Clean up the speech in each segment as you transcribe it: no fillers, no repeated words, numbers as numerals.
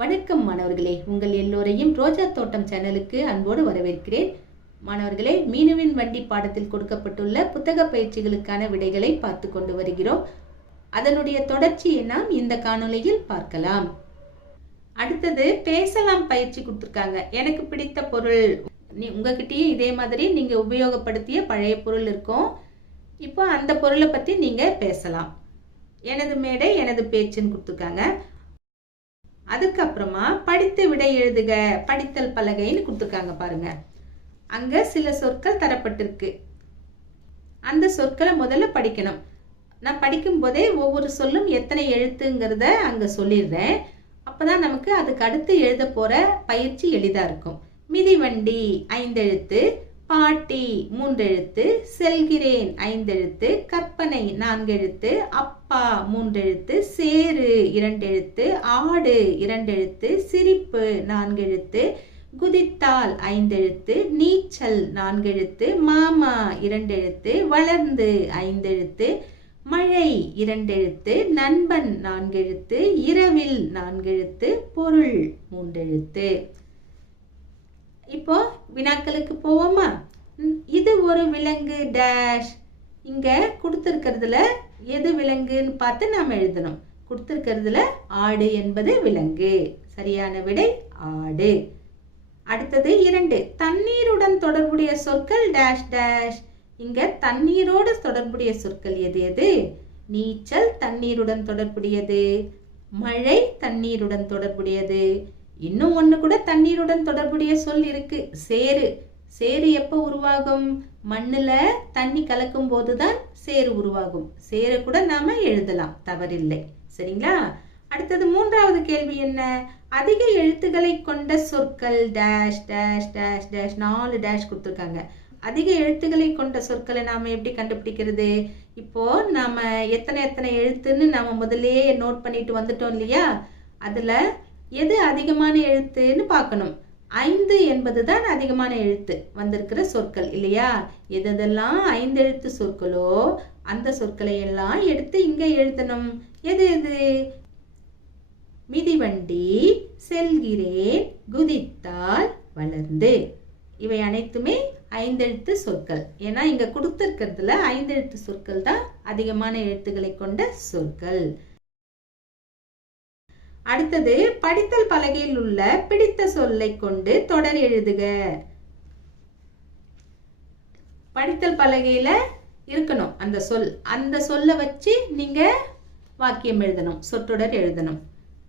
வணக்கம் மாணவர்களே, உங்கள் எல்லோரையும் ரோஜா தோட்டம் சேனலுக்கு அன்போடு வரவேற்கிறேன். மாணவர்களே, மீனுவின் வண்டி பாடத்தில் கொடுக்கப்பட்டுள்ள புத்தக பயிற்சிகளுக்கான விடைகளை பார்த்து கொண்டு வருகிறோம். அதனுடைய தொடர்ச்சியை நாம் இந்த காணொளியில் பார்க்கலாம். அடுத்தது பேசலாம் பயிற்சி கொடுத்துருக்காங்க. எனக்கு பிடித்த பொருள், உங்ககிட்டயும் இதே மாதிரி நீங்க உபயோகப்படுத்திய பழைய பொருள் இருக்கும். இப்போ அந்த பொருளை பத்தி நீங்க பேசலாம். எனது மேடை எனது பேச்சுன்னு கொடுத்துருக்காங்க. அதுக்கப்புறமா படித்து விடை எழுதுக, படித்தல் பலகைன்னு கொடுத்துருக்காங்க பாருங்க. அங்க சில சொற்கள் தரப்பட்டிருக்கு. அந்த சொற்களை முதல்ல படிக்கணும். நான் படிக்கும் போதே ஒவ்வொரு சொல்லும் எத்தனை எழுத்துங்கிறத அங்க சொல்லிடுறேன். அப்பதான் நமக்கு அதுக்கு அடுத்து எழுத போற பயிற்சி எளிதா இருக்கும். மிதிவண்டி 5 எழுத்து, பாட்டி 3 எழுத்து, செல்கிறேன் 5 எழுத்து, கற்பனை 4 எழுத்து, அப்பா 3 எழுத்து, சேரு 2 எழுத்து, ஆடு 2 எழுத்து, சிரிப்பு 4 எழுத்து, குதித்தால் 5 எழுத்து, நீச்சல் 4 எழுத்து, மாமா 2 எழுத்து, வளர்ந்து 5 எழுத்து, மழை 2 எழுத்து, நண்பன் 4 எழுத்து, இரவில் 4 எழுத்து, பொருள் 3 எழுத்து. இப்போ வினாக்களுக்கு போவோமா? இது ஒரு விலங்கு டேஷ். இங்க கொடுத்திருக்கிறதுல எது விலங்குன்னு பார்த்து நாம் எழுதணும். கொடுத்திருக்கிறதுல ஆடு என்பது விலங்கு. சரியான விடை ஆடு. அடுத்தது 2, தண்ணீருடன் தொடர்புடைய சொற்கள் டேஷ் டேஷ். இங்க தண்ணீரோடு தொடர்புடைய சொற்கள் எது எது? நீச்சல் தண்ணீருடன் தொடர்புடையது, மழை தண்ணீருடன் தொடர்புடையது. இன்னும் ஒண்ணு கூட தண்ணீருடன் தொடர்புடைய சொல் இருக்கு, சேரு. சேரு எப்போ உருவாகும்? மண்ணுல தண்ணி கலக்கும் போதுதான் சேரு உருவாகும். சேரு கூட நாம எழுதலாம், தவறில்லை. சரிங்களா? அடுத்தது 3வது கேள்வி என்ன? அதிக எழுத்துக்களை கொண்ட சொற்கள் dash dash dash dash. 4 dash கொடுத்துருக்காங்க. அதிக எழுத்துக்களை கொண்ட சொற்களை நாம எப்படி கண்டுபிடிக்கிறது? இப்போ நாம எத்தனை எழுத்துன்னு நாம முதல்லயே நோட் பண்ணிட்டு வந்துட்டோம் இல்லையா? அதுல எது அதிகமான எழுத்துன்னு பார்க்கணும். 5 என்பதுதான் அதிகமான எழுத்து வந்திருக்கிற சொற்கள் இல்லையா? எதெல்லாம் 5 எழுத்து சொற்களோ அந்த சொற்களை எல்லாம் எடுத்து இங்க எழுதணும். எது எது? மிதிவண்டி, செல்கிறேன், குதித்தால், வளர்ந்து. இவை அனைத்துமே 5 எழுத்து சொற்கள். ஏன்னா இங்க கொடுத்திருக்கிறதுல 5 எழுத்து சொற்கள் தான் அதிகமான எழுத்துக்களை கொண்ட சொற்கள். அடுத்தது படித்தல் பலகையில் உள்ள பிடித்த சொல்லை கொண்டு தொடர் எழுதுக. படித்தல் பலகையில இருக்கணும் அந்த சொல். அந்த சொல்லை வச்சு நீங்க வாக்கியம் எழுதணும், சொற்றொடர் எழுதணும்.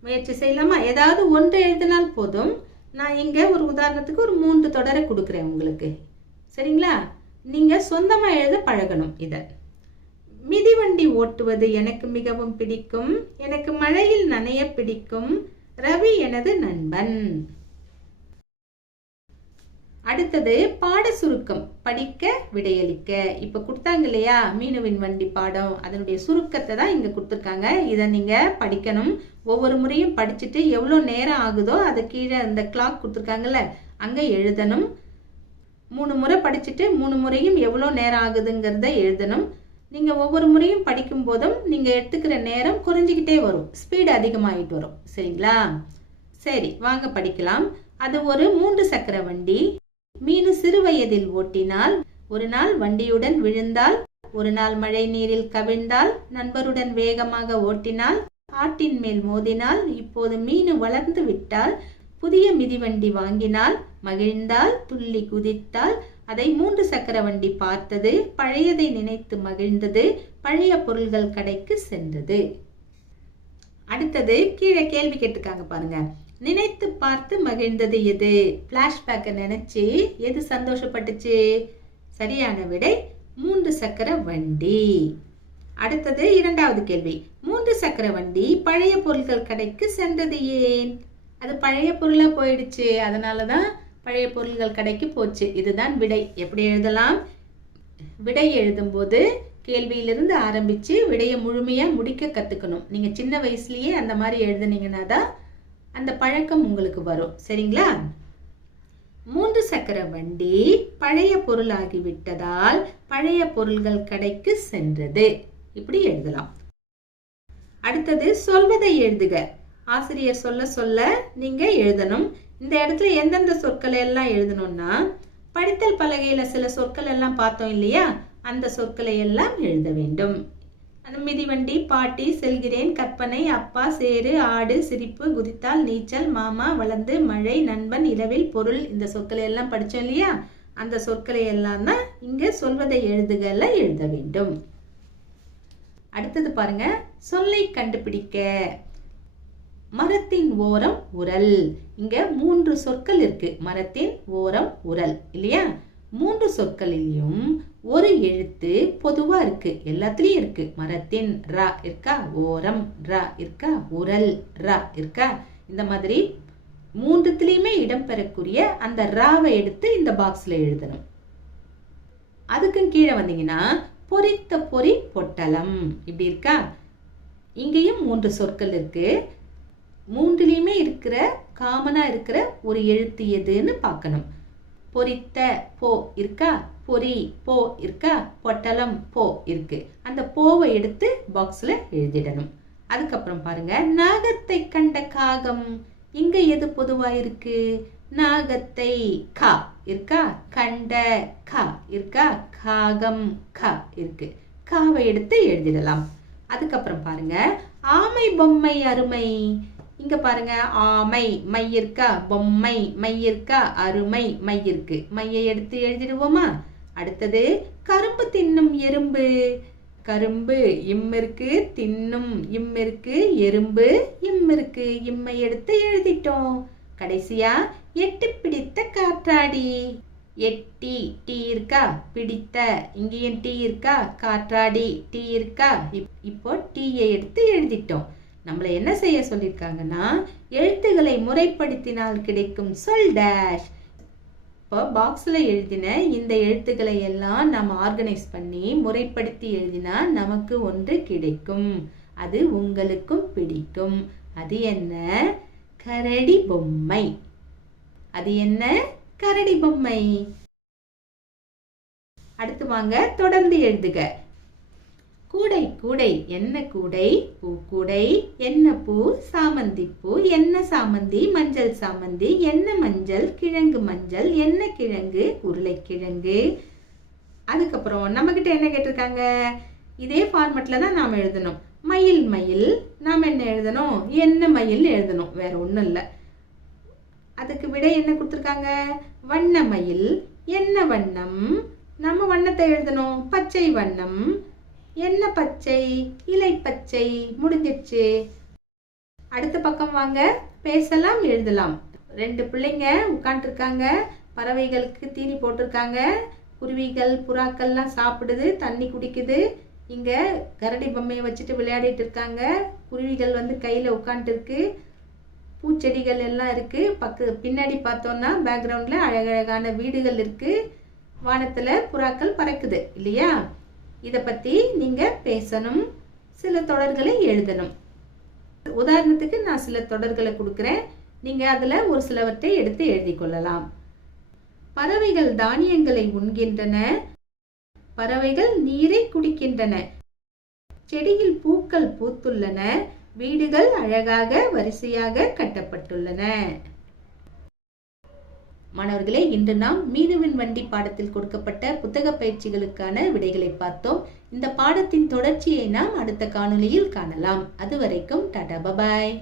முயற்சி செய்யலாமா? ஏதாவது ஒன்று எழுதினால் போதும். நான் இங்க ஒரு உதாரணத்துக்கு ஒரு 3 தொடரை கொடுக்குறேன் உங்களுக்கு. சரிங்களா? நீங்க சொந்தமா எழுத பழகணும். இத மிதிவண்டி ஓட்டுவது எனக்கு மிகவும் பிடிக்கும், எனக்கு மழையில் நனைய பிடிக்கும், ரவி எனது நண்பன். அடுத்தது பாட சுருக்கம், படிக்க விடையளிக்க. இப்ப கொடுத்தாங்க இல்லையா மீனுவின் வண்டி பாடம், அதனுடைய சுருக்கத்தை தான் இங்க கொடுத்துருக்காங்க. இதை நீங்க படிக்கணும். ஒவ்வொரு முறையும் படிச்சுட்டு எவ்வளவு நேரம் ஆகுதோ அது கீழே அந்த கிளாக் கொடுத்துருக்காங்கல்ல அங்க எழுதணும். 3 முறை படிச்சுட்டு 3 முறையும் எவ்வளவு நேரம் ஆகுதுங்கிறத எழுதணும். நீங்க ஒவ்வொரு முறையும் படிக்கும் போதும் நீங்க எடுத்துக்கிற நேரம் குறைஞ்சிக்கிட்டே வரும், ஸ்பீடு அதிகமாயிட்டு வரும். சரிங்களா? சரி, வாங்க படிக்கலாம். அது ஒரு 3 சக்கர வண்டி. மீனு சிறு வயதில் ஓட்டினால், ஒரு நாள் வண்டியுடன் விழுந்தால், ஒரு நாள் மழை நீரில் கவிழ்ந்தால், நண்பருடன் வேகமாக ஓட்டினால், ஆட்டின் மேல் மோதினால், இப்போது மீனு வளர்ந்து விட்டால், புதிய மிதிவண்டி வாங்கினால், மகிழ்ந்தால், துள்ளி குதித்தால், அதை 3 சக்கர வண்டி பார்த்தது, பழையதை நினைத்து மகிழ்ந்தது, பழைய பொருள்கள் கடைக்கு சென்றது. அடுத்தது கீழே கேள்வி கேட்டிருக்காங்க பாருங்க. நினைத்து பார்த்து மகிழ்ந்தது எது? பிளாஷ்பேக்கை நினைச்சு எது சந்தோஷப்பட்டுச்சு? சரியான விடை 3 சக்கர வண்டி. அடுத்தது 2வது கேள்வி. 3 சக்கர வண்டி பழைய பொருள்கள் கடைக்கு சென்றது ஏன்? அது பழைய பொருளா போயிடுச்சு, அதனாலதான் பழைய பொருள்கள் கடைக்கு போச்சு. இதுதான் விடை. எப்படி எழுதலாம்? விடை எழுதும் போது கேள்வியிலிருந்து ஆரம்பிச்சு விடையை முழுமையா முடிக்க கத்துக்கணும். நீங்க சின்ன வயசுலயே அந்த மாதிரி எழுதுனீங்கன்னா தான் அந்த பழக்கம் உங்களுக்கு வரும். சரிங்களா? 3 சக்கர வண்டி பழைய பொருளாகி விட்டதால் பழைய பொருள்கள் கடைக்கு சென்றது. இப்படி எழுதலாம். அடுத்தது சொல்வதை எழுதுக. ஆசிரியர் சொல்ல சொல்ல நீங்க எழுதணும். இந்த இடத்துல எந்தெந்த சொற்களை எல்லாம் எழுதணும்னா, படித்தல் பலகையில சில சொற்கள் எல்லாம் பார்த்தோம் இல்லையா, அந்த சொற்களை எல்லாம் எழுத வேண்டும். அந்த மிதிவண்டி, பாட்டி, செல்கிறேன், கற்பனை, அப்பா, சேரு, ஆடு, சிரிப்பு, குதித்தால், நீச்சல், மாமா, வளர்ந்து, மழை, நண்பன், இரவில், பொருள், இந்த சொற்களை எல்லாம் படிச்சோம் இல்லையா, அந்த சொற்களை எல்லாம் தான் இங்க சொல்வதை எழுதுகள்ல எழுத வேண்டும். அடுத்தது பாருங்க, சொல்லை கண்டுபிடிக்க. மரத்தின் ஓரம் உரல். இங்க 3 சொற்கள் இருக்கு. மரத்தின் ஓரம் உரல் இல்லையா? 3 சொற்களிலும் ஒரு எழுத்து பொதுவா இருக்கு. எல்லாத்துலயும் இருக்கு. மரத்தின் ரா இருக்கா, ஓரம் ரா இருக்கா, உரல் ரா இருக்கா. இந்த மாதிரி 3த்துலயுமே இடம்பெறக்கூடிய அந்த ராவை எடுத்து இந்த பாக்ஸ்ல எழுதணும். அதுக்கும் கீழே வந்தீங்கன்னா பொரித்த பொறி பொட்டலம் இப்படி இருக்கா. இங்கேயும் 3 சொற்கள் இருக்கு. 3லயுமே இருக்கிற காமனா இருக்கிற ஒரு எழுத்து எதுன்னு பார்க்கணும். பொரித்த போ இருக்கா, பொறி போ இருக்கா, பொட்டலம் போ இருக்கு. அந்த போவை எடுத்து பாக்ஸ்ல எழுதிடணும். அதுக்கப்புறம் பாருங்க, நாகத்தை கண்ட காகம். இங்க எது பொதுவா இருக்கு? நாகத்தை கா இருக்கா, கண்ட கா இருக்கா, காகம் கா இருக்கு. காவை எடுத்து எழுதிடலாம். அதுக்கப்புறம் பாருங்க, ஆமை பொம்மை அருமை. இங்க பாருங்க, ஆமை மை இருக்கா, பொம்மை மை இருக்கா, அருமை மை இருக்கு. மையை எடுத்து எழுதிடுவோமா? அடுத்தது, கரும்பு தின்னும் எறும்பு. கரும்பு இம் இருக்கு, தின்னும் இம் இருக்கு, எறும்பு இம் இருக்கு. இம்மை எடுத்து எழுதிட்டோம். கடைசியா, எட்டி பிடித்த காற்றாடி. எட்டி டீ இருக்கா, பிடித்த இங்கேயும் டீ இருக்கா, காற்றாடி டீ இருக்கா. இப்போ டீயை எடுத்து எழுதிட்டோம். நம்மளை என்ன செய்ய சொல்லியிருக்காங்கன்னா, எழுத்துக்களை முறைப்படுத்தினால் கிடைக்கும் சொல் டேஷ். இப்போ பாக்ஸில் எழுதின இந்த எழுத்துக்களை எல்லாம் நம்ம ஆர்கனைஸ் பண்ணி முறைப்படுத்தி எழுதினா நமக்கு ஒன்று கிடைக்கும். அது உங்களுக்கும் பிடிக்கும். அது என்ன? கரடி பொம்மை. அது என்ன? கரடி பொம்மை. அடுத்து வாங்க, தொடர்ந்து எழுதுக. கூடை கூடை. என்ன கூடை? பூக்கூடை. என்ன பூ? சாமந்தி பூ. என்ன சாமந்தி? மஞ்சள் சாமந்தி. என்ன மஞ்சள்? கிழங்கு மஞ்சள். என்ன கிழங்கு? உருளைக்கிழங்கு. அதுக்கப்புறம் நம்ம கிட்ட என்ன கேட்டிருக்காங்க? இதே ஃபார்மட்ல தான் நாம் எழுதணும். மயில் மயில். நாம் என்ன எழுதணும்? என்ன மயில் எழுதணும், வேற ஒன்றும் இல்லை. அதுக்கு விடை என்ன கொடுத்துருக்காங்க? வண்ண மயில். என்ன வண்ணம்? நம்ம வண்ணத்தை எழுதணும். பச்சை வண்ணம். என்ன பச்சை? இலை பச்சை. முடிஞ்சிடுச்சு. அடுத்த பக்கம் வாங்க, பேசலாம் எழுதலாம். 2 பிள்ளைங்க உட்காந்துருக்காங்க. பறவைகளுக்கு தீனி போட்டிருக்காங்க. குருவிகள் புறாக்கள்லாம் சாப்பிடுது, தண்ணி குடிக்குது. இங்க கரடி பொம்மையை வச்சுட்டு விளையாடிட்டு இருக்காங்க. குருவிகள் வந்து கையில உட்காந்துருக்கு. பூச்செடிகள் எல்லாம் இருக்கு. பின்னாடி பார்த்தோம்னா பேக்ரவுண்ட்ல அழகழகான வீடுகள் இருக்கு. வானத்துல புறாக்கள் பறக்குது இல்லையா? இதை பத்தி நீங்க பேசணும். சில தொடர்களை எழுதணும். உதாரணத்துக்கு நான் சில தொடர்களை கொடுக்கிறேன். நீங்க அதுல ஒரு சிலவற்றை எடுத்து எழுதி கொள்ளலாம். பறவைகள் தானியங்களை உண்கின்றன. பறவைகள் நீரை குடிக்கின்றன. செடியில் பூக்கள் பூத்துள்ளன. வீடுகள் அழகாக வரிசையாக கட்டப்பட்டுள்ளன. மாணவர்களே, இன்று நாம் மீனுவின் வண்டி பாடத்தில் கொடுக்கப்பட்ட புத்தக பயிற்சிகளுக்கான விடைகளை பார்த்தோம். இந்த பாடத்தின் தொடர்ச்சியை நாம் அடுத்த காணொளியில் காணலாம். அதுவரைக்கும் டாடா, பபாய்.